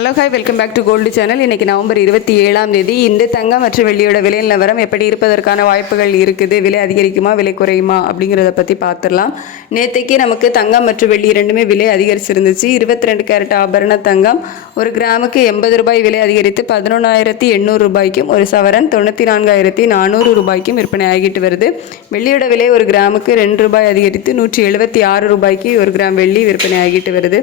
Hello hi welcome back to gold channel. இன்றைக்கி November 27ஆம் தேதி இந்த தங்கம் மற்றும் வெள்ளியோட விலை நிலவரம் எப்படி இருப்பதற்கான வாய்ப்புகள் இருக்குது, விலை அதிகரிக்குமா விலை குறையுமா அப்படிங்கிறத பற்றி பார்த்துடலாம். நேற்றைக்கு நமக்கு தங்கம் மற்றும் வெள்ளி ரெண்டுமே விலை அதிகரிச்சிருந்துச்சு. 22 கேரட் ஆபரண தங்கம் ஒரு கிராமுக்கு 80 ரூபாய் விலை அதிகரித்து 11,800 ரூபாய்க்கும், ஒரு சவரன் 94,400 ரூபாய்க்கும் விற்பனை ஆகிட்டு வருது. வெள்ளியோட விலை ஒரு கிராமுக்கு 2 ரூபாய் அதிகரித்து 176 ரூபாய்க்கு ஒரு கிராம் வெள்ளி விற்பனை ஆகிட்டு வருது.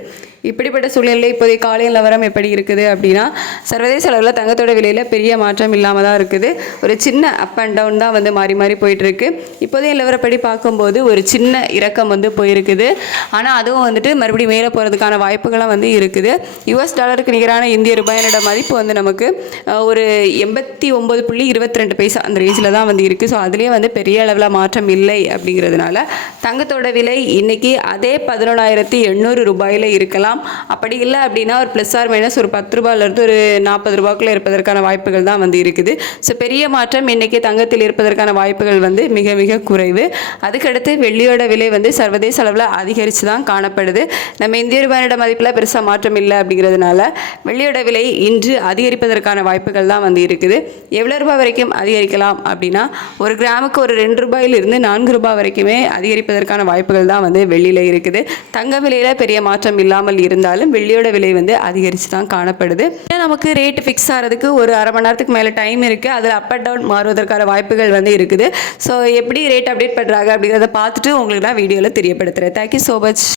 இப்படிப்பட்ட சூழ்நிலை இப்போதைய காலை நிலவரம் எப்படி இருக்குது அப்படின்னா, சர்வதேச அளவில் தங்கத்தோட விலையில் பெரிய மாற்றம் இல்லாமல் தான் இருக்குது. ஒரு சின்ன அப் அண்ட் டவுன் தான் மாறி மாறி போயிட்டுருக்கு. இப்போதைய நிலவரப்படி பார்க்கும்போது ஒரு சின்ன இறக்கம் போயிருக்குது. ஆனால் அதுவும் மறுபடியும் மேலே போகிறதுக்கான வாய்ப்புகளும் இருக்குது. US டாலருக்கு நிகரான இந்திய ரூபாயினோட மதிப்பு நமக்கு ஒரு 89.22 பைசா அந்த ரேஞ்சில் தான் இருக்குது. ஸோ அதுலேயே பெரிய அளவில் மாற்றம் இல்லை. அப்படிங்கிறதுனால தங்கத்தோட விலை இன்றைக்கி அதே 11,800 ரூபாயில் இருக்கலாம். அப்படி இல்லை அப்படின்னா ஒரு ப்ளஸ் ஆர் மைனஸ் ஒரு 10 ரூபாயிலிருந்து ஒரு 40 ரூபாய்க்குள்ளே இருப்பதற்கான வாய்ப்புகள் தான் இருக்குது. ஸோ பெரிய மாற்றம் இன்றைக்கி தங்கத்தில் இருப்பதற்கான வாய்ப்புகள் மிக மிக குறைவு. அதுக்கடுத்து வெள்ளியோட விலை சர்வதேச அளவில் அதிகரித்து தான் காணப்படுது. நம்ம இந்திய ரூபாயோட மதிப்பில் பெருசாக மாற்றம் இல்லை. அப்படிங்கிறதுனால வெள்ளியோட விலை இன்று அதிகரிப்பதற்கான வாய்ப்புகள் தான் இருக்குது. எவ்வளோ ரூபாய் வரைக்கும் அதிகரிக்கலாம் அப்படின்னா, ஒரு கிராமுக்கு ஒரு 2 ரூபாயிலிருந்து 4 ரூபாய் வரைக்குமே அதிகரிப்பதற்கான வாய்ப்புகள் தான் வெள்ளியில் இருக்குது. தங்க விலையில் பெரிய மாற்றம் இல்லாமல் இருந்தாலும் வெள்ளியோட விலை அதிகரித்து தான் காணப்படுது. நமக்கு ரேட் ஃபிக்ஸ் ஆகிறதுக்கு ஒரு அரை மணி நேரத்துக்கு மேலே டைம் இருக்குது. அதில் அப் அண்ட் டவுன் மாறுவதற்கான வாய்ப்புகள் இருக்குது. ஸோ எப்படி ரேட் அப்டேட் பண்ணுறாங்க அப்படிங்கிறத பார்த்துட்டு உங்களுக்கு நான் வீடியோவில் தெரியப்படுத்துகிறேன். Thank you so much.